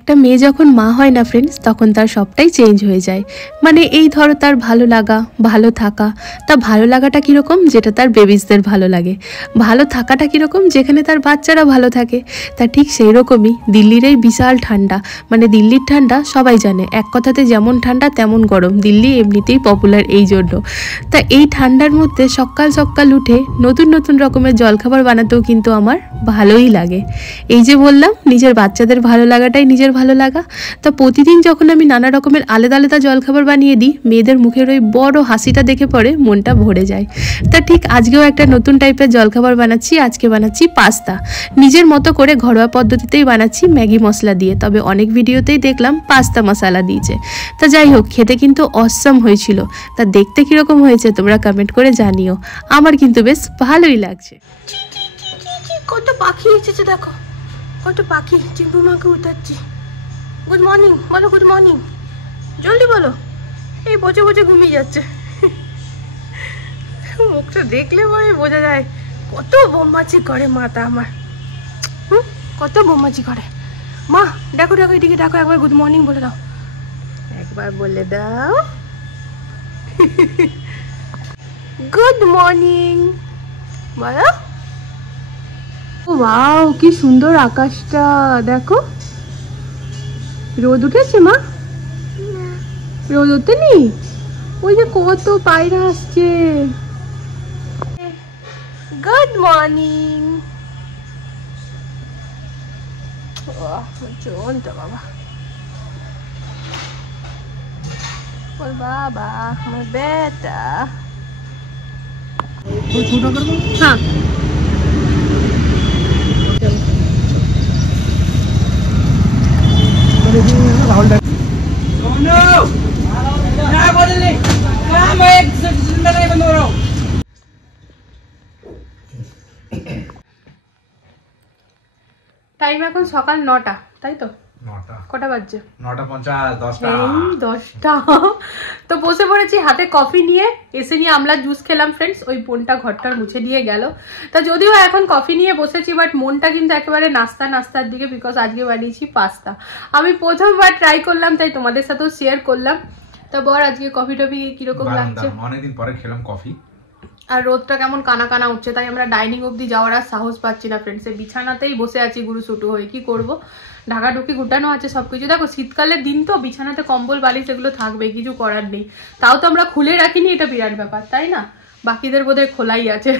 একটা মেয়ে যখন মা হয় না ফ্রেন্ডস, তখন তার সবটাই চেঞ্জ হয়ে যায়। মানে এই ধরো তার ভালো লাগা, ভালো থাকা। তা ভালো লাগাটা কীরকম? যেটা তার বেবিসদের ভালো লাগে। ভালো থাকাটা কীরকম? যেখানে তার বাচ্চারা ভালো থাকে। তা ঠিক সেই রকমই দিল্লির এই বিশাল ঠান্ডা, মানে দিল্লির ঠান্ডা সবাই জানে, এক কথাতে যেমন ঠান্ডা তেমন গরম। দিল্লি এমনিতেই পপুলার এই জন্য। তা এই ঠান্ডার মধ্যে সকাল সকাল উঠে নতুন নতুন রকমের জলখাবার বানাতেও কিন্তু আমার ভালোই লাগে। এই যে বললাম নিজের বাচ্চাদের ভালো লাগাটাই নিজের ভালো লাগা। তা প্রতিদিন যখন আমি নানা রকমের আলাদা আলাদা জলখাবার বানিয়ে দিই, মেয়েদের মুখের ওই বড় হাসিটা দেখে পরে মনটা ভরে যায়। তা ঠিক আজকেও একটা নতুন টাইপের জলখাবার বানাচ্ছি। আজকে বানাচ্ছি পাস্তা। নিজের মতো করে ঘরোয়া পদ্ধতিতেই বানাচ্ছি, ম্যাগি মশলা দিয়ে। তবে অনেক ভিডিওতেই দেখলাম পাস্তা মশলা দিয়েছে। তা যাই হোক, খেতে কিন্তু অসম হয়েছিল। তা দেখতে কীরকম হয়েছে তোমরা কমেন্ট করে জানিও। আমার কিন্তু বেশ ভালোই লাগছে। কত পাখি এসেছে দেখো, কত পাখি। চিম্পু মাকে উঠাচ্ছি। গুড মর্নিং বলো, গুড মর্নিং জলদি বলো। এই বসে বসে ঘুমিয়ে যাচ্ছে। মুখটা দেখলে পরে বোঝা যায় কত বোমাচি করে মাতা আমার। কত বোমাচি করে মা। দেখো দেখো এদিকে দেখো, একবার গুড মর্নিং বলে দাও, একবার বলে দাও গুড মর্নিং বলো। ওয়াও কি সুন্দর আকাশটা দেখো। রোদ উঠেছে মা? রোদ ওঠেনি? ওই যে কত পায়রা আসছে। Good morning. চলটা বাবা, ওর বাবা আমার বেটা। হ্যাঁ টাইম এখন সকাল 9টা, তাই তো? 9টা কটা বাজছে? 9:50 10টা। তো বসে পড়েছি হাতে কফি নিয়ে। এসে নিয়ে আমলা জুস খেলাম ফ্রেন্ডস। ওই বোনটা ঘরটার মুছে দিয়ে গেল। তা যদিও এখন কফি নিয়ে বসেছি, বাট মনটা কিন্তু একেবারে নাস্তার দিকে, বিকজ আজকে বানিয়েছি পাস্তা। আমি প্রথমবার ট্রাই করলাম, তাই তোমাদের সাথেও শেয়ার করলাম। তা বল আজকে কফি টফি কিরকম লাগছে? অনেকদিন পরে খেলাম কফি। আর রোদটা কেমন কানা কানা উঠছে, তাই আমরা ডাইনিং অব্দি যাওয়ার আর সাহস পাচ্ছি না ফ্রেন্ডস। বিছানাতেই বসে আছি গুরু সুটু হয়ে। কি করব, ঢাকাঢুকি গুটানো আছে সবকিছু। দেখো শীতকালের দিন তো বিছানাতে কম্বল বালিশ এগুলো থাকবে, কিছু করার নেই। তাও তো আমরা খুলে রাখিনি, এটা বিরাট ব্যাপার তাই না? বাকিদের বোধহয় খোলাই আছে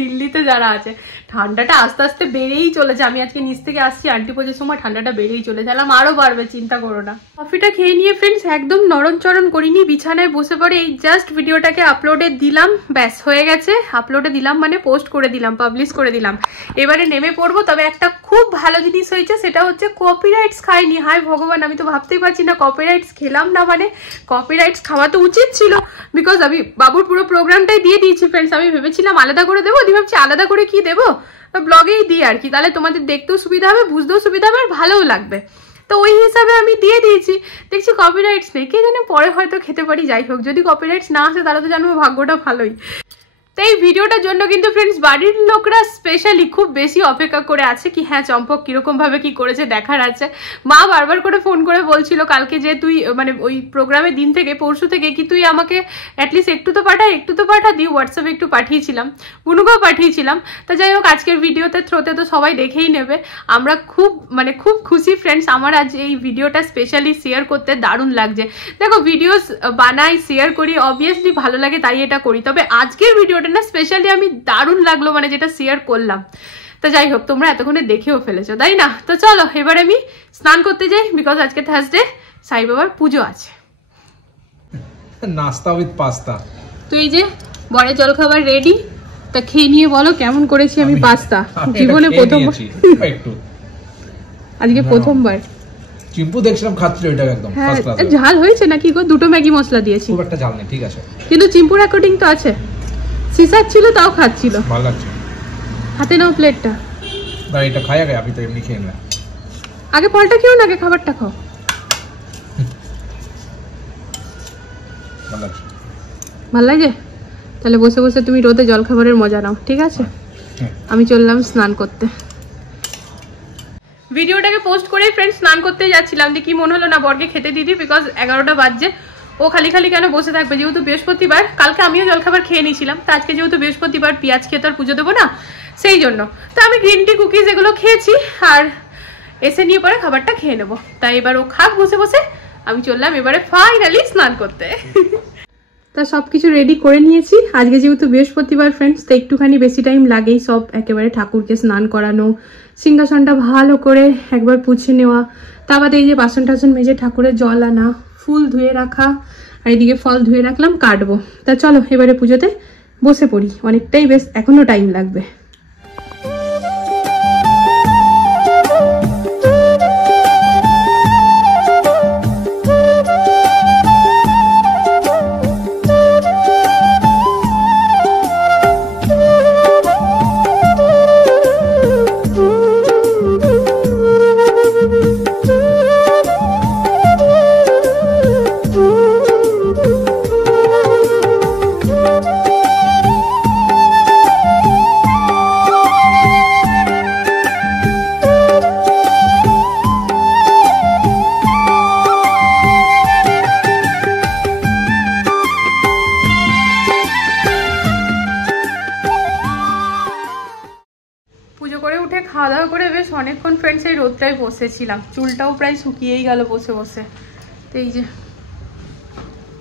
দিল্লিতে যারা আছে। ঠান্ডাটা আস্তে আস্তে বেড়েই চলেছে। আমি আজকে নিচ থেকে আসছি, আন্টি পোজের সময় ঠান্ডাটা বেড়েই চলেছে। আরো বাড়বে, চিন্তা করো না। কফিটা খেয়ে নিয়ে ফ্রেন্ডস একদম নরম চরণ করিনি, বিছানায় বসে পড়ে এই জাস্ট ভিডিওটাকে আপলোডে দিলাম, ব্যাস হয়ে গেছে। আপলোডে দিলাম মানে পোস্ট করে দিলাম, পাবলিশ করে দিলাম। এবারে নেমে পড়বো। তবে একটা খুব ভালো জিনিস হয়েছে, সেটা হচ্ছে কপিরাইটস খাইনি। হায় ভগবান, আমি তো ভাবতেই পারছি না কপিরাইটস খেলাম না। মানে কপিরাইটস খাওয়া তো উচিত ছিল, বিকজ আমি বাবুর পুরো প্রোগ্রামটাই দিয়ে দিয়েছি ফ্রেন্ডস। আমি ভেবেছিলাম আলাদা করে দেবো, দিয়ে ভাবছি আলাদা করে কি দেবো, ব্লগেই দিই আর কি। তাহলে তোমাদের দেখতেও সুবিধা হবে, বুঝতেও সুবিধা হবে, আর ভালোও লাগবে। তো ওই হিসাবে আমি দিয়ে দিয়েছি। দেখছি কপিরাইটস নেই, কে জানে পরে হয়তো খেতে পারি। যাই হোক, যদি কপিরাইটস না আসে তাহলে তো জানবো ভাগ্যটা ভালোই। তো এই ভিডিওটার জন্য কিন্তু ফ্রেন্ডস বাড়ির লোকরা স্পেশালি খুব বেশি অপেক্ষা করে আছে কি হ্যাঁ চম্পক কিরকমভাবে কি করেছে দেখার আছে। মা বারবার করে ফোন করে বলছিল কালকে যে তুই মানে ওই প্রোগ্রামের দিন থেকে পরশু থেকে কি তুই আমাকে অ্যাটলিস্ট একটু তো পাঠা দিই। হোয়াটসঅ্যাপে একটু পাঠিয়েছিলাম, বুনুকেও পাঠিয়েছিলাম। তা যাই হোক, আজকের ভিডিওতে থ্রোতে তো সবাই দেখেই নেবে। আমরা খুব খুশি ফ্রেন্ডস। আমার আজ এই ভিডিওটা স্পেশালি শেয়ার করতে দারুণ লাগছে। দেখো ভিডিওস বানাই, শেয়ার করি, অবভিয়াসলি ভালো লাগে তাই এটা করি। তবে আজকের ভিডিওটা না স্পেশালি আমি দারুণ লাগলো, মানে যেটা শেয়ার করলাম। তো যাই হোক, তোমরা এতক্ষণে দেখেও ফেলেছো তাই না? তো চলো এবার আমি স্নান করতে যাই, বিকজ আজকে থার্সডে, সাই বাবার পুজো আছে। নাস্তা উইথ পাস্তা। তো এই যে বড় জলখাবার রেডি। তা খেয়ে নিয়ে বলো কেমন করেছি আমি পাস্তা। জীবনে প্রথমবার, একটু আজকে প্রথমবার। চিম্পু দেখছিলাম খাচ্ছিল, এটা একদম ফার্স্ট ক্লাস। ঝাল হয়েছে নাকি গো? দুটো ম্যাগি মশলা দিয়েছি, খুব একটা ঝাল নেই, ঠিক আছে। কিন্তু চিম্পুর অ্যাকর্ডিং তো আছে। সিসার ছিল তাও খাচ্ছিল। ভালো লাগছে। হাতে নাও প্লেটটা। না এটা খাই আগে, আমি তো এমনি খেয়ে নিলাম। আগে ফলটা খেও না, আগে খাবারটা খাও। ভালো লাগছে। ভালো লাগে? তাহলে বসে বসে তুমি রোদে জল খাবারের মজা নাও, ঠিক আছে? আমি চললাম স্নান করতে। ভিডিওটাকে পোস্ট পোস্ট করে ফ্রেন্ডস স্নান করতে যাচ্ছিলাম, যে কি মনে হলো না বরকে খেতে দিদি, বিকজ 11টা বাজছে, ও খালি খালি কেন বসে থাকবে, যেহেতু বৃহস্পতিবার, কালকে আমিও জলখাবার খেয়ে নিয়েছিলাম, তো আজকে যেহেতু বৃহস্পতিবার পেঁয়াজ খেয়ে তো আর পুজো দেবো না, সেই জন্য তো আমি গ্রিন টি কুকিজ এগুলো খেয়েছি, আর এসে নিয়ে পরে খাবারটা খেয়ে নেবো। তাই এবার ও খাক বসে বসে, আমি চললাম এবারে ফাইনালি স্নান করতে। তা সব কিছু রেডি করে নিয়েছি, আজকে যেহেতু বৃহস্পতিবার ফ্রেন্ডস, তো একটুখানি বেশি টাইম লাগেই সব একেবারে ঠাকুরকে স্নান করানো, সিংহাসনটা ভালো করে একবার পুছে নেওয়া, তারপরে এই যে বাসন টাসন মেজে ঠাকুরের জল আনা, ফুল ধুয়ে রাখা, আর এদিকে ফল ধুয়ে রাখলাম, কাটবো। তা চলো এবারে পুজোতে বসে পড়ি, অনেকটাই বেশ এখনো টাইম লাগবে। খাওয়া দাওয়া করে বেশ অনেকক্ষণ ফ্রেন্ডস এই রোদটায় বসেছিলাম, চুলটাও প্রায় শুকিয়েই গেল বসে বসে। তো এই যে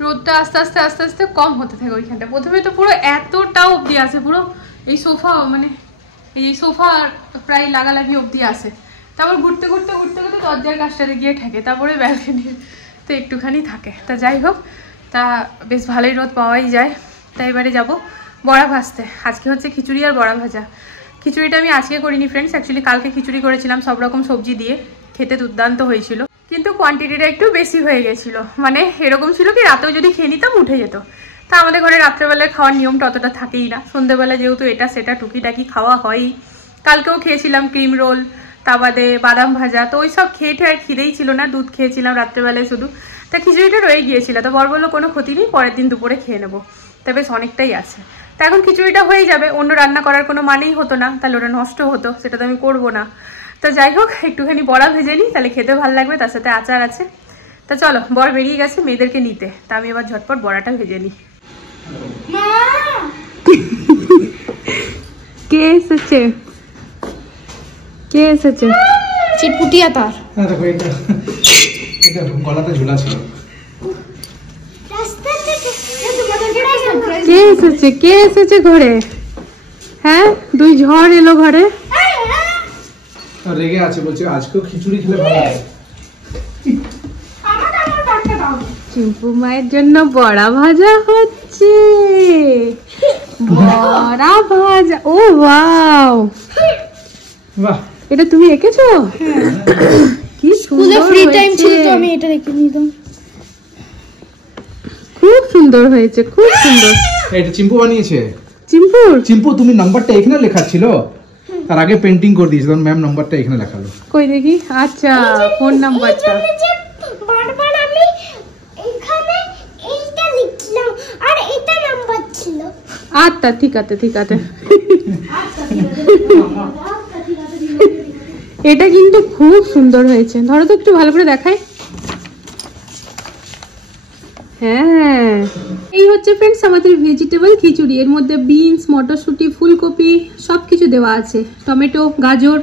রোদটা আস্তে আস্তে আস্তে আস্তে কম হতে থাকে ওইখানটা, প্রথমে তো পুরো এতটা অবধি আসে, পুরো এই সোফা মানে এই সোফা প্রায় লাগালাগি অবধি আসে, তারপর ঘুরতে ঘুরতে ঘুরতে ঘুরতে দরজার কাছটাতে গিয়ে থাকে, তারপরে ব্যালকনির তো একটুখানি থাকে। তা যাই হোক, তা বেশ ভালোই রোদ পাওয়াই যায়। তাই এবারে যাবো বড়া ভাজতে, আজকে হচ্ছে খিচুড়ি আর বড়া ভাজা। খিচুড়িটা আমি আজকে করিনি ফ্রেন্ডস, অ্যাকচুয়ালি কালকে খিচুড়ি করেছিলাম সব রকম সবজি দিয়ে, খেতে দুর্দান্ত হয়েছিল, কিন্তু কোয়ান্টিটিটা একটু বেশি হয়ে গেছিলো, মানে এরকম ছিল কি রাতেও যদি খেয়ে নিতাম উঠে যেত। তা আমাদের ঘরে রাত্রেবেলায় খাওয়ার নিয়মটা অতটা থাকেই না, সন্ধ্যেবেলা যেহেতু এটা সেটা টুকিটাকি খাওয়া হয়ই, কালকেও খেয়েছিলাম ক্রিম রোল, তা বাদে বাদাম ভাজা, তো ওই সব খেয়ে আর খিদেই ছিল না, দুধ খেয়েছিলাম রাত্রেবেলায় শুধু, তা খিচুড়িটা রয়ে গিয়েছিল। তো বর বললো কোনো ক্ষতি নেই, পরের দিন দুপুরে খেয়ে নেবো, তা বেশ অনেকটাই আছে। তা এখন খিচুড়িটা হয়ে যাবে, অন্য রান্না করার কোনো মানেই হতো না, তাহলে ওটা নষ্ট হতো, সেটা তো আমি করবো না। তো যাই হোক, একটুখানি বড়া ভেজে নিই, তাহলে খেতে ভালো লাগবে, তার সাথে আচার আছে। তা চলো, বর বেরিয়ে গেছে মেয়েদেরকে নিতে, তা আমি এবার ঝটপট বড়াটা ভেজে নিই। কে এসেছে? কে এসেছে? চিটপুটিয়া তার গলাতে ঝুলা ছিল। কে এসেছে? কে এসেছে ঘরে? হ্যাঁ, দুই ঝড় এলো ঘরে। রেগে আছে, বলছে আজকেও খিচুড়ি খেলে ভালো লাগে। চিম্পু মায়ের জন্য বড়া ভাজা হচ্ছে, বড়া ভাজা। ও ওয়াও, বাহ, এটা তুমি এঁকেছো? কি সুন্দর, ফ্রি টাইম ছিল তো আমি এটা রেখে নিলাম। খুব সুন্দর হয়েছে, খুব সুন্দর। এটা চিম্পু বানিয়েছে। চিম্পু তুমি নাম্বারটা এখানে লেখা ছিল, তার আগে পেন্টিং করে দিয়েছে, তখন ম্যাম নাম্বারটা এখানে লেখালো। কই দেখি, আচ্ছা ফোন নাম্বারটা। বারবার আমি এখানে এইটা লিখলাম আর এটা নাম্বার ছিল। আচ্ছা ঠিক আছে, ঠিক আছে। এটা কিন্তু খুব সুন্দর হয়েছে, ধরো তো একটু ভালো করে দেখাই। হ্যাঁ, এই হচ্ছে ফ্রেন্ডস আমাদের ভেজিটেবল খিচুড়ি, এর মধ্যে বিনস, মটরশুঁটি, ফুলকপি সবকিছু দেওয়া আছে, টমেটো, গাজর।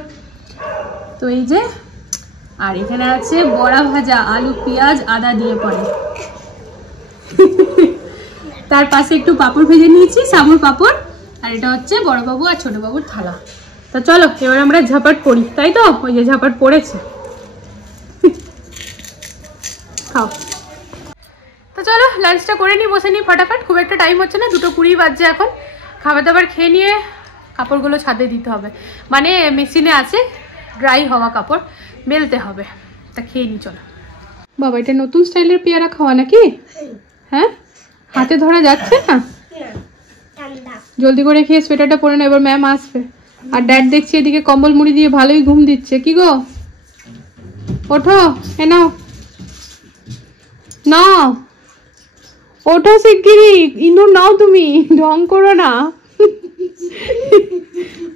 তো এই যে, আর এখানে আছে বড়া ভাজা, আলু পেঁয়াজ আদা দিয়ে পরে। তার পাশে একটু পাঁপড় ভেজে নিয়েছি, সাবুর পাঁপড়, আর এটা হচ্ছে বড়বাবু আর ছোটবাবুর থালা। তো চলো এবার আমরা ঝাপাট পড়ি, তাই তো? ওই যে ঝাপাট পড়েছে, খাও। তো চলো লাঞ্চটা করে নিই, বসে নিই ফটাফট, খুব একটা টাইম হচ্ছে না, 2:20 বাজছে এখন। খাবার দাবার খেয়ে নিয়ে কাপড়গুলো ছাদে দিতে হবে, মানে মেশিনে আছে ড্রাই হওয়া কাপড়, মেলতে হবে। তা খেয়ে নিই চলো। বাবা, এটা নতুন স্টাইলের পেয়ারা খাওয়া নাকি? হ্যাঁ, হাতে ধরা যাচ্ছে না, জলদি করে খেয়ে সোয়েটারটা পরে না, এবার ম্যাম আসবে। আর ড্যাড দেখছি এদিকে কম্বল মুড়ি দিয়ে ভালোই ঘুম দিচ্ছে। কি গো, ওঠো, এ নাও নাও, ওঠো শিগগিরি, ইঁদুর নাও, তুমি ঢং করো না।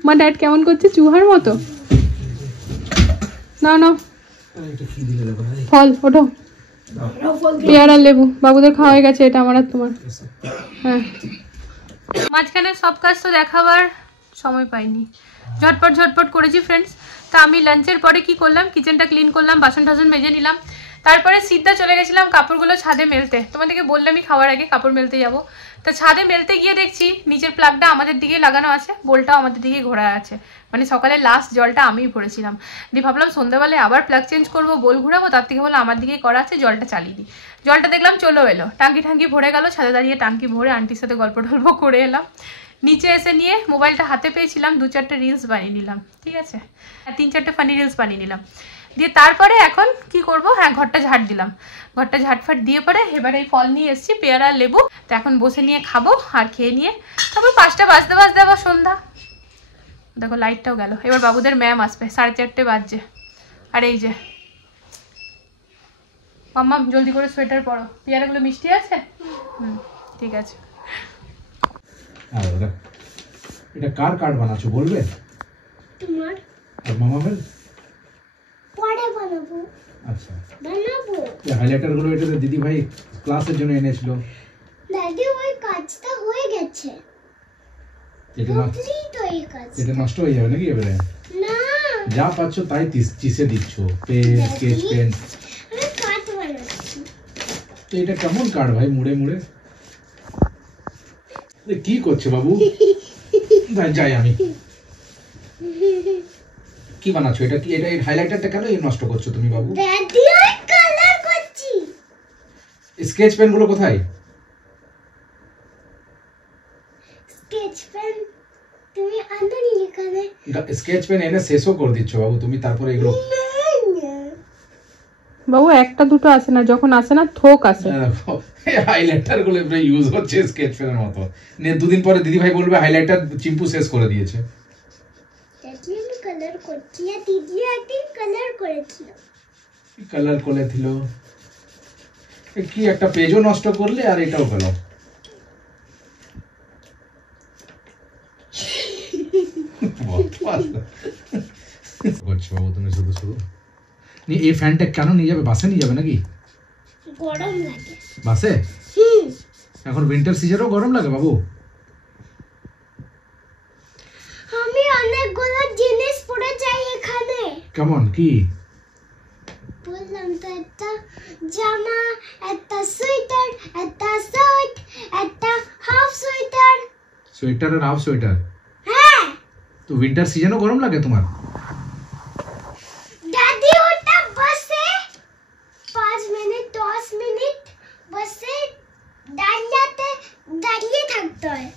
মা ড্যাড কেমন করছে, চুহার মতো। নাও নাও, এটা কি দিলে রে ভাই? ফল ওঠো, পেয়ারা লেবু বাবুদের খাওয়া হয়ে গেছে, এটা আমার আর তোমার। হ্যাঁ, মাঝখানে সব কাজ তো দেখাবার সময় পাইনি, ঝটপট ঝটপট করেছি ফ্রেন্ডস। তা আমি লাঞ্চের পরে কি করলাম, কিচেনটা ক্লিন করলাম, বাসন টাসন মেজে নিলাম, তারপরে সিদ্ধা চলে গেছিলাম কাপড়গুলো ছাদে মেলতে। তোমাদেরকে বললামই খাওয়ার আগে কাপড় মেলতে যাব। তা ছাদে মেলতে গিয়ে দেখছি নিচের প্লাগটা আমাদের দিকে লাগানো আছে, বোলটাও আমাদের দিকে ঘোরা আছে, মানে সকালে লাস্ট জলটা আমিই ভরেছিলাম। দিয়ে ভাবলাম সন্ধ্যাবেলায় আবার প্লাগ চেঞ্জ করবো, বোল ঘোরাবো, তার থেকে বলে আমার দিকে করা আছে, জলটা চালিয়ে দিই। জলটা দেখলাম চলো এলো, টাঙ্কি ভরে গেল, ছাদে দাঁড়িয়ে টাঙ্কি ভরে আন্টির সাথে গল্প টল্প করে এলাম। নিচে এসে নিয়ে মোবাইলটা হাতে পেয়েছিলাম, 2-4টে রিলস বানিয়ে নিলাম, ঠিক আছে, 3-4টে ফানি রিলস বানিয়ে নিলাম। দিয়ে তারপরে এখন কি করব, হ্যাঁ ঘরটা ঝাড় দিলাম, ঘরটা ঝাড়ফাট দিয়ে পরে এবারে এই ফল নিয়ে এসেছি, পেয়ারা লেবু। তো এখন বসে নিয়ে খাবো, আর খেয়ে নিয়ে তারপর 5টা বাজতে আবার সন্ধ্যা। দেখো লাইটটাও গেল, এবার বাবুদের ম্যাম আসবে, 4:30 বাজছে। আর এই যে মাম্মাম জলদি করে সোয়েটার পরো, পেয়ারাগুলো মিষ্টি আছে? ঠিক আছে। এটা কার কার্ড বানাচ্ছো বলবে? তোমার। আর মামামের? পরে বানাবো। আচ্ছা বানাবো। এই হাইলাইটার গুলো এটা দিদি ভাই ক্লাসের জন্য এনেছিল। দাদি ওই কাজটা হয়ে গেছে। এটা কমপ্লিট হয়ে গেছে। এটা নষ্ট হয়ে যাবে নাকি এবারে? না। যা পাচ্ছ তাই চিসে দিচ্ছ, পেন স্কেচ পেন। আমি কাট বানাচ্ছি। তো এটা কেমন কার্ড ভাই, মুড়ে মুড়ে কি করছে বাবু? যাই আমি। কি বানাচ্ছো এটা? কি এটা হাইলাইটারটা কেন নষ্ট করছো তুমি বাবু? দাদি ওই কালার করছি। স্কেচ পেন গুলো কোথায়? স্কেচ পেন তুমি আননি এখানে। স্কেচ পেন এনে শেষও করে দিচ্ছ বাবু তুমি, তারপরে এগুলো। বাবু 1-2 আসে না, যখন আসে না থোক আসে। হাইলাইটার গুলো ইউজ হচ্ছে স্কেচ পেনের মতো। নে 2 দিন পরে দিদি ভাই বলবে হাইলাইটার চিম্পু শেষ করে দিয়েছে। দাদি আমি কালার করছি, আর দিদি একদিন কালার করেছিল। কালার করেছিল কি একটা পেজও নষ্ট করলে, আর এটাও গেল। করছো বাবু তুমি শুধু শুধু। এই ফ্যানটা কেন নিয়ে যাবে? বাসে নিয়ে যাবে নাকি? গরম লাগে বাসে? এখন উইন্টার সিজনেও গরম লাগে বাবু? আমি অনেকগুলো জিনিস পরে যাই এখানে। কেমন কি বললাম তো, একটা জামা, একটা সোয়েটার, একটা শার্ট, একটা হাফ সোয়েটার। সোয়েটার আর হাফ সোয়েটার? হ্যাঁ। তো উইন্টার সিজনেও গরম লাগে তোমার? দাদি ওটা বসে 5 মিনিট 10 মিনিট বসে দাঁড়িয়ে থাকতে হয়।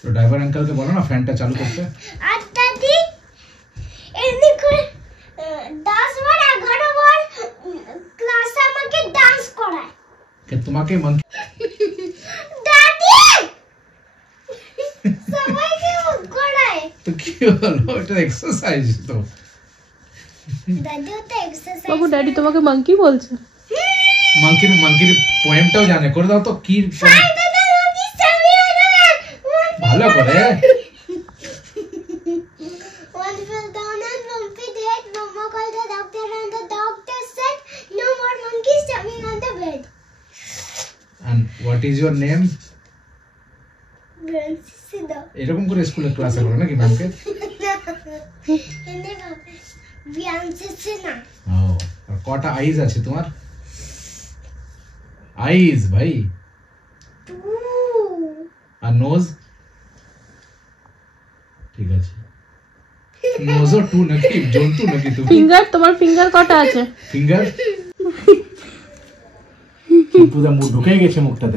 তো ড্রাইভার আঙ্কেলকে বলো না ফ্যানটা চালু করতে। আর দাদি এমনি করে 10 বার 11 বার ক্লাসে আমাকে ডান্স করায়। তোমাকে মন দাদি সবাইকে করায়। তো কি হলো, এটা এক্সারসাইজ তো। দাদি ওটা এক্সারসাইজ। বাবু ড্যাডি তোমাকে মাঙ্কি বলছে। মাঙ্কির পোয়েমটাও জানে, করে দাও তো কি ভালো করে। One fell down and one feet hit. Mama called the doctor and the doctor said, no more monkeys jumping on the bed. And what is your name? Bransida. এরকম করে স্কুলের ক্লাসে করে নাকি ম্যামকে? এনে বাবা Bransida. ও, আর কটা আইজ আছে তোমার? আইজ ভাই। 2. আর নোজ? ঠিক আছে। নোজও 2 নাকি? জন্তু নাকি তুমি? ফিঙ্গার, তোমার ফিঙ্গার কটা আছে? ফিঙ্গার? পুরো মুখ ঢুকে গেছে মুখটাতে।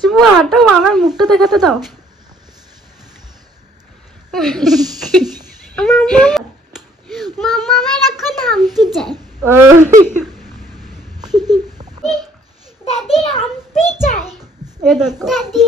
চুপু হাঁটো, আমার মুখটা দেখাতে দাও। মামা আমার এখন হাম্পি চাই। দাদি হাম্পি চাই। এ দেখো দাদি